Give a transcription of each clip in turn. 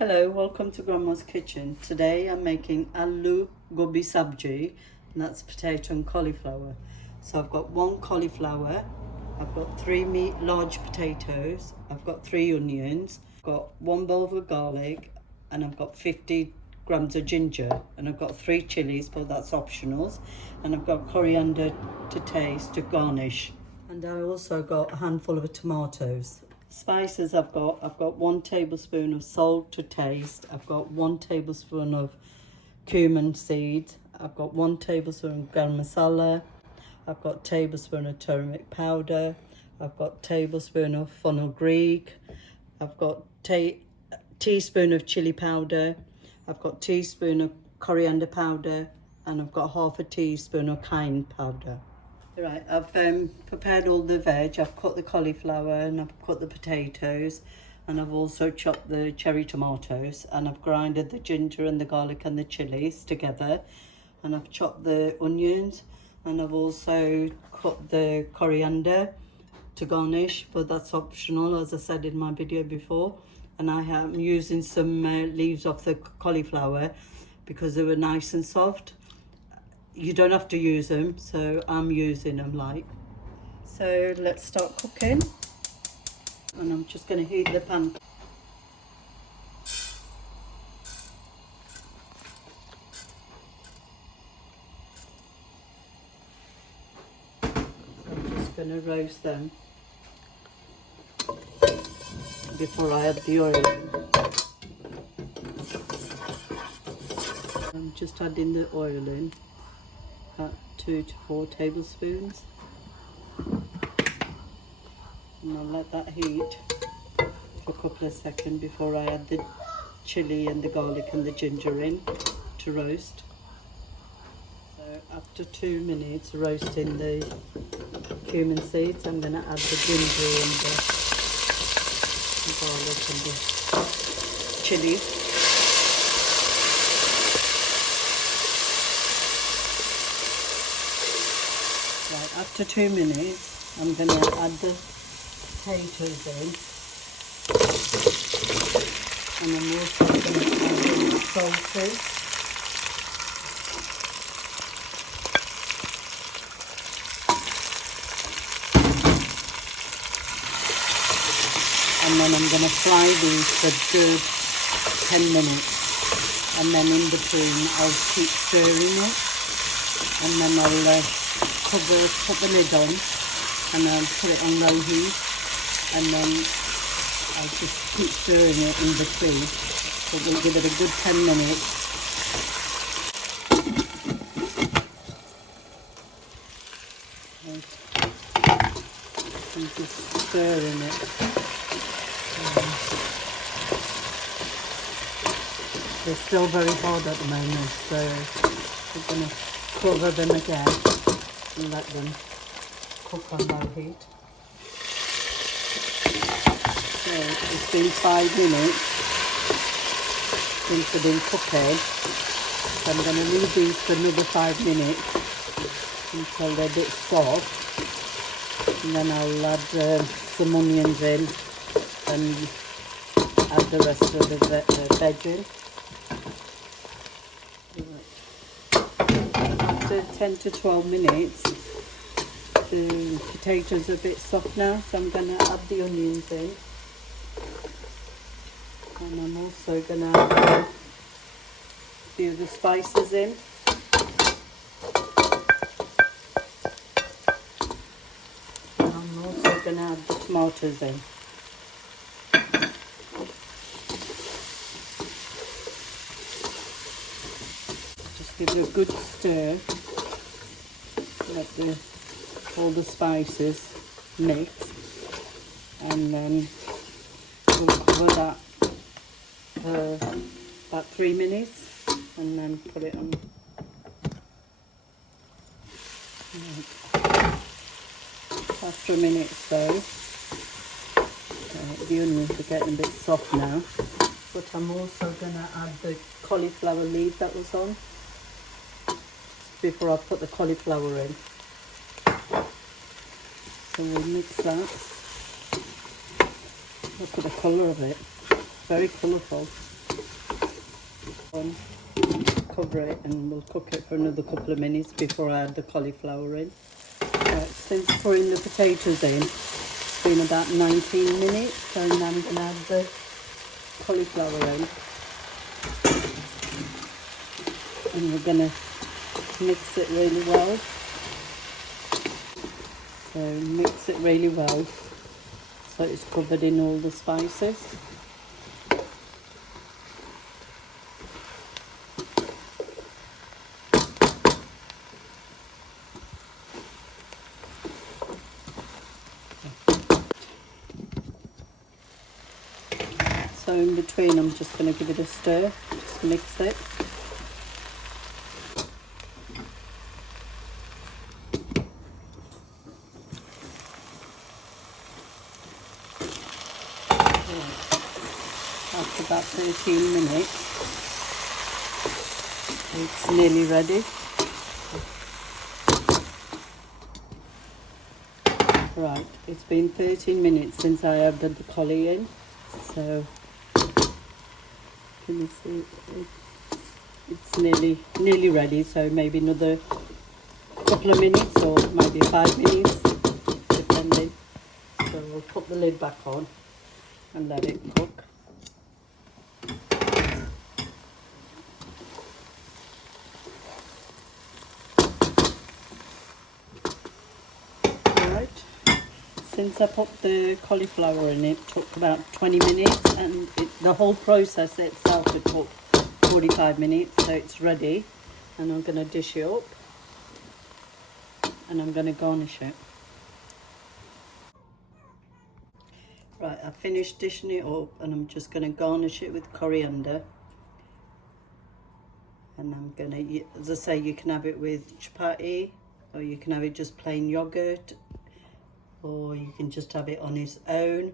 Hello, welcome to Grandma's Kitchen. Today I'm making Aloo Gobi Sabji, and that's potato and cauliflower. So I've got one cauliflower, I've got three large potatoes, I've got 3 onions, I've got 1 bowl of garlic, and I've got 50 grams of ginger, and I've got 3 chillies, but that's optionals, and I've got coriander to taste to garnish. And I also got a handful of tomatoes. Spices I've got 1 tablespoon of salt to taste. I've got 1 tablespoon of cumin seeds. I've got 1 tablespoon of garam masala. I've got a tablespoon of turmeric powder. I've got a tablespoon of fenugreek. I've got teaspoon of chilli powder. I've got teaspoon of coriander powder, and I've got half a teaspoon of cayenne powder. Right, I've prepared all the veg. I've cut the cauliflower and I've cut the potatoes, and I've also chopped the cherry tomatoes, and I've grinded the ginger and the garlic and the chillies together, and I've chopped the onions, and I've also cut the coriander to garnish, but that's optional as I said in my video before. And I am using some leaves of the cauliflower because they were nice and soft. You don't have to use them, so I'm using them like. So let's start cooking, and I'm just going to heat the pan. So I'm just going to roast them before I add the oil in. I'm just adding the oil in. 2 to 4 tablespoons, and I'll let that heat for a couple of seconds before I add the chilli and the garlic and the ginger in to roast. So after 2 minutes roasting the cumin seeds, I'm going to add the ginger and the garlic and the chilli. Right, after 2 minutes, I'm going to add the potatoes in, and I'm also going to add the salt in. And then I'm going to fry these for good 10 minutes, and then in between I'll keep stirring it, and then I'll put the lid on, and I'll put it on low heat, and then I'll just keep stirring it in between. So we'll give it a good 10 minutes. I'm just stirring it. They're still very hard at the moment, so we're going to cover them again and let them cook on low heat. So it's been 5 minutes since they've been cooking, so I'm going to leave these for another 5 minutes until they're a bit soft, and then I'll add some onions in and add the rest of the veg in. After 10 to 12 minutes, the potatoes are a bit soft now, so I'm going to add the onions in, and I'm also going to add a few of the spices in, and I'm also going to add the tomatoes in. Just give it a good stir, let all the spices mix, and then we'll cover that for about 3 minutes, and then put it on. After a minute or so, the onions are getting a bit soft now, but I'm also going to add the cauliflower leaf that was on before I put the cauliflower in. So we'll mix that. Look at the colour of it, very colourful. on, cover it, and we'll cook it for another couple of minutes before I add the cauliflower in. Since putting the potatoes in, it's been about 19 minutes, so now I'm going to add the cauliflower in. And we're going to mix it really well. So mix it really well so it's covered in all the spices. So in between I'm just going to give it a stir, just mix it. After about 13 minutes, it's nearly ready. Right, it's been 13 minutes since I added the cauli in, so can you see it's nearly ready, so maybe another couple of minutes or maybe 5 minutes, depending. So we'll put the lid back on and let it cook. Since I put the cauliflower in, it took about 20 minutes, and the whole process itself it took 45 minutes, so it's ready. And I'm going to dish it up and I'm going to garnish it. Right, I finished dishing it up and I'm just going to garnish it with coriander. And I'm going to, as I say, you can have it with chapati, or you can have it just plain yogurt, or you can just have it on its own.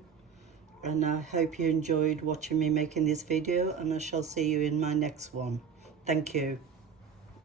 And I hope you enjoyed watching me making this video, and I shall see you in my next one. Thank you.